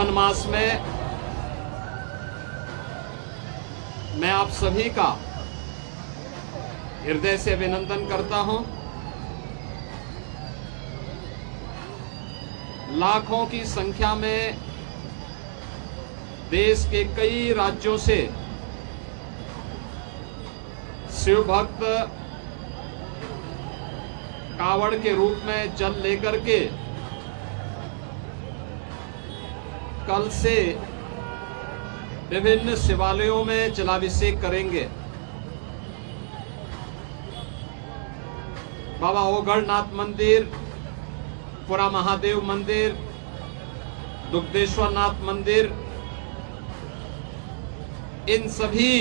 सावन मास में मैं आप सभी का हृदय से अभिनंदन करता हूं। लाखों की संख्या में देश के कई राज्यों से शिव भक्त कावड़ के रूप में जल लेकर के कल से विभिन्न शिवालयों में जलाभिषेक करेंगे। बाबा ओगढ़नाथ मंदिर, पुरा महादेव मंदिर, दुग्धेश्वर नाथ मंदिर, इन सभी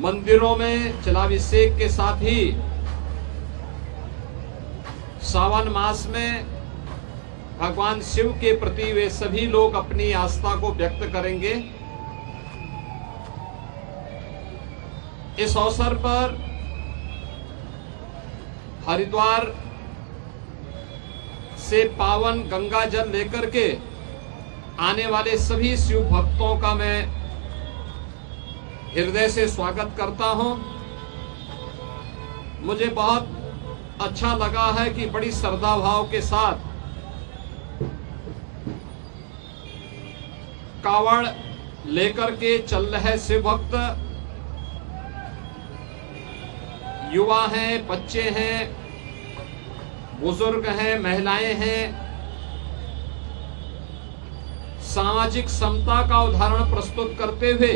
मंदिरों में जलाभिषेक के साथ ही सावन मास में भगवान शिव के प्रति वे सभी लोग अपनी आस्था को व्यक्त करेंगे। इस अवसर पर हरिद्वार से पावन गंगा जल लेकर के आने वाले सभी शिव भक्तों का मैं हृदय से स्वागत करता हूं। मुझे बहुत अच्छा लगा है कि बड़ी श्रद्धा भाव के साथ कावड़ लेकर के चल रहे शिव भक्त, युवा हैं, बच्चे हैं, बुजुर्ग हैं, महिलाएं हैं, सामाजिक समता का उदाहरण प्रस्तुत करते हुए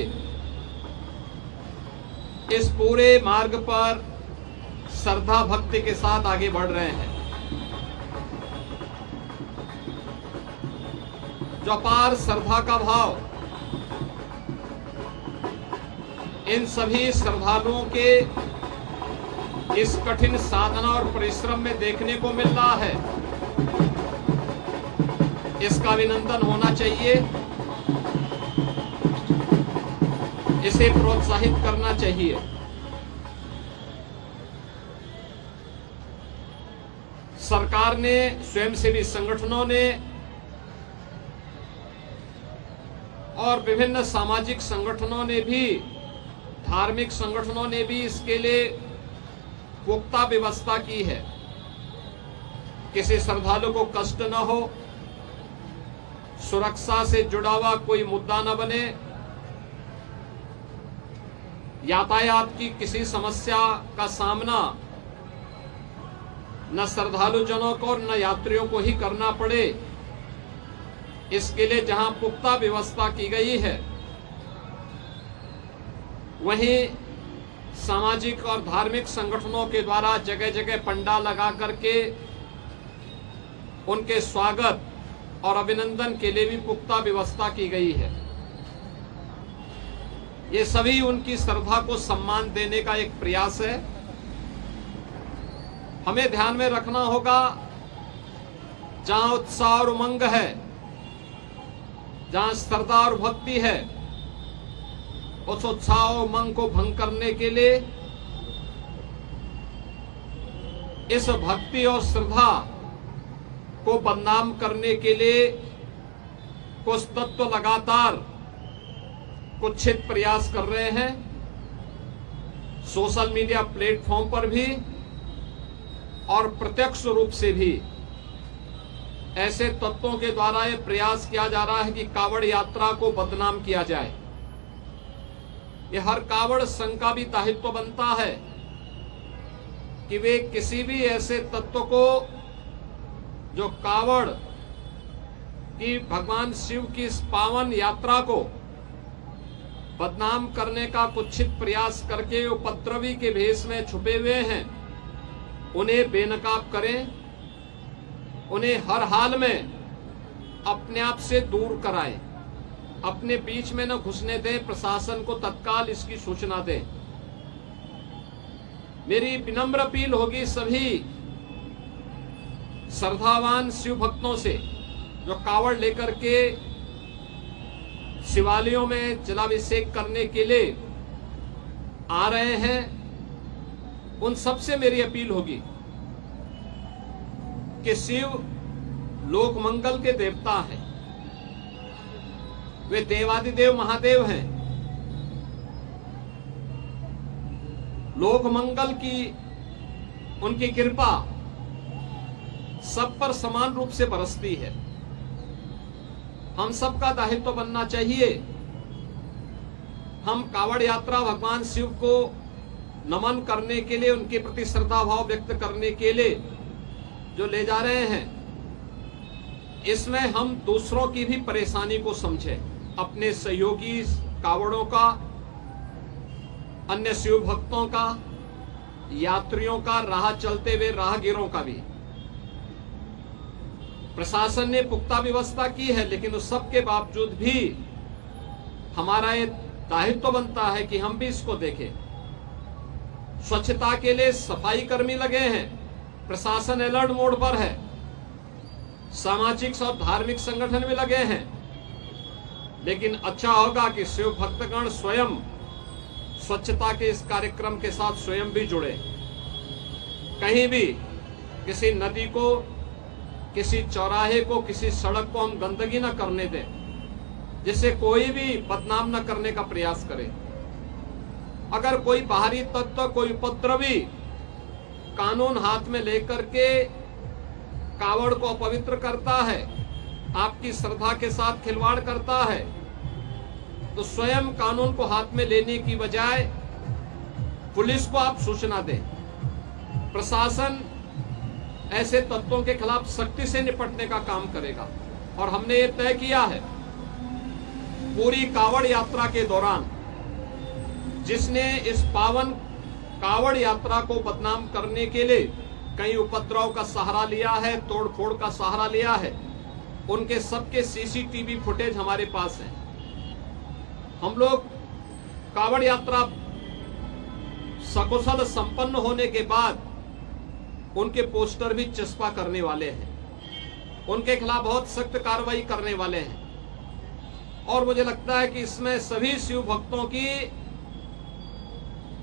इस पूरे मार्ग पर श्रद्धा भक्ति के साथ आगे बढ़ रहे हैं। जो अपार श्रद्धा का भाव इन सभी श्रद्धालुओं के इस कठिन साधना और परिश्रम में देखने को मिल रहा है, इसका अभिनंदन होना चाहिए, इसे प्रोत्साहित करना चाहिए। सरकार ने, स्वयंसेवी संगठनों ने और विभिन्न सामाजिक संगठनों ने भी, धार्मिक संगठनों ने भी इसके लिए पुख्ता व्यवस्था की है। किसी श्रद्धालु को कष्ट न हो, सुरक्षा से जुड़ा हुआ कोई मुद्दा न बने, यातायात की किसी समस्या का सामना न श्रद्धालु जनों को न यात्रियों को ही करना पड़े, इसके लिए जहां पुख्ता व्यवस्था की गई है, वहीं सामाजिक और धार्मिक संगठनों के द्वारा जगह जगह पंडाल लगा करके उनके स्वागत और अभिनंदन के लिए भी पुख्ता व्यवस्था की गई है। ये सभी उनकी श्रद्धा को सम्मान देने का एक प्रयास है। हमें ध्यान में रखना होगा, जहां उत्साह और उमंग है, जहां श्रद्धा और भक्ति है, उस उत्साह और उमंग को भंग करने के लिए, इस भक्ति और श्रद्धा को बदनाम करने के लिए कुछ तत्व लगातार कुत्सित प्रयास कर रहे हैं। सोशल मीडिया प्लेटफॉर्म पर भी और प्रत्यक्ष रूप से भी ऐसे तत्वों के द्वारा यह प्रयास किया जा रहा है कि कावड़ यात्रा को बदनाम किया जाए। यह हर कावड़ संघ का भी दायित्व बनता है कि वे किसी भी ऐसे तत्व को जो कावड़ की भगवान शिव की इस पावन यात्रा को बदनाम करने का कुत्सित प्रयास करके उपद्रवी के भेष में छुपे हुए हैं, उन्हें बेनकाब करें, उन्हें हर हाल में अपने आप से दूर कराएं, अपने बीच में न घुसने दें, प्रशासन को तत्काल इसकी सूचना दें। मेरी विनम्र अपील होगी सभी श्रद्धावान शिव भक्तों से जो कावड़ लेकर के शिवालयों में जलाभिषेक करने के लिए आ रहे हैं, उन सबसे मेरी अपील होगी कि शिव लोक मंगल के देवता हैं, वे देवादिदेव महादेव हैं। लोक मंगल की उनकी कृपा सब पर समान रूप से बरसती है। हम सबका दायित्व बनना चाहिए, हम कावड़ यात्रा भगवान शिव को नमन करने के लिए, उनके प्रति श्रद्धा भाव व्यक्त करने के लिए जो ले जा रहे हैं, इसमें हम दूसरों की भी परेशानी को समझें, अपने सहयोगी कावड़ों का, अन्य शिव भक्तों का, यात्रियों का, राह चलते हुए राहगीरों का भी। प्रशासन ने पुख्ता व्यवस्था की है, लेकिन उस सब के बावजूद भी हमारा ये दायित्व बनता है कि हम भी इसको देखें। स्वच्छता के लिए सफाई कर्मी लगे हैं, प्रशासन अलर्ट मोड पर है, सामाजिक और धार्मिक संगठन में लगे हैं, लेकिन अच्छा होगा कि शिव भक्तगण स्वयं स्वच्छता के इस कार्यक्रम के साथ स्वयं भी जुड़े। कहीं भी किसी नदी को, किसी चौराहे को, किसी सड़क को हम गंदगी न करने दें, जिससे कोई भी बदनाम न करने का प्रयास करे। अगर कोई बाहरी तत्व, कोई उपद्रवी कानून हाथ में लेकर के कावड़ को अपवित्र करता है, आपकी श्रद्धा के साथ खिलवाड़ करता है, तो स्वयं कानून को हाथ में लेने की बजाय पुलिस को आप सूचना दें। प्रशासन ऐसे तत्वों के खिलाफ सख्ती से निपटने का काम करेगा। और हमने ये तय किया है, पूरी कावड़ यात्रा के दौरान जिसने इस पावन कावड़ यात्रा को बदनाम करने के लिए कई उपद्रव का सहारा लिया है, तोड़फोड़ का सहारा लिया है, उनके सबके सीसीटीवी फुटेज हमारे पास है। हम लोग कावड़ यात्रा सकुशल संपन्न होने के बाद उनके पोस्टर भी चस्पा करने वाले हैं, उनके खिलाफ बहुत सख्त कार्रवाई करने वाले हैं। और मुझे लगता है कि इसमें सभी शिव भक्तों की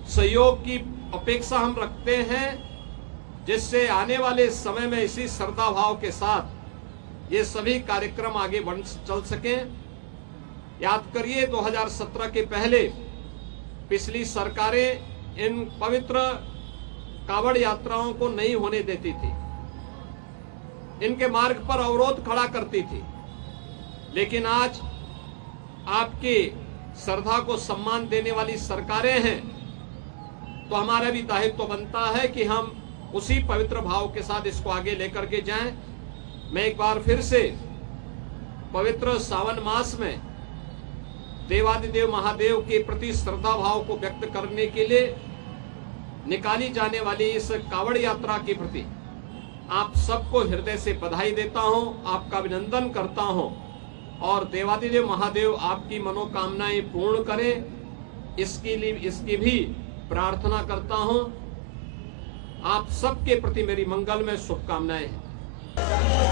सहयोग की अपेक्षा हम रखते हैं, जिससे आने वाले समय में इसी श्रद्धा भाव के साथ ये सभी कार्यक्रम आगे बढ़ चल सकें। याद करिए 2017 के पहले पिछली सरकारें इन पवित्र कावड़ यात्राओं को नहीं होने देती थी, इनके मार्ग पर अवरोध खड़ा करती थी। लेकिन आज आपकी श्रद्धा को सम्मान देने वाली सरकारें हैं, तो हमारा भी दायित्व बनता है कि हम उसी पवित्र भाव के साथ इसको आगे लेकर के जाएं। मैं एक बार फिर से पवित्र सावन मास में देवादिदेव महादेव के प्रति श्रद्धा भाव को व्यक्त करने के लिए निकाली जाने वाली इस कावड़ यात्रा के प्रति आप सबको हृदय से बधाई देता हूं, आपका अभिनंदन करता हूं, और देवादिदेव महादेव आपकी मनोकामनाएं पूर्ण करें, इसकी भी प्रार्थना करता हूं। आप सबके प्रति मेरी मंगलमय शुभकामनाएं हैं।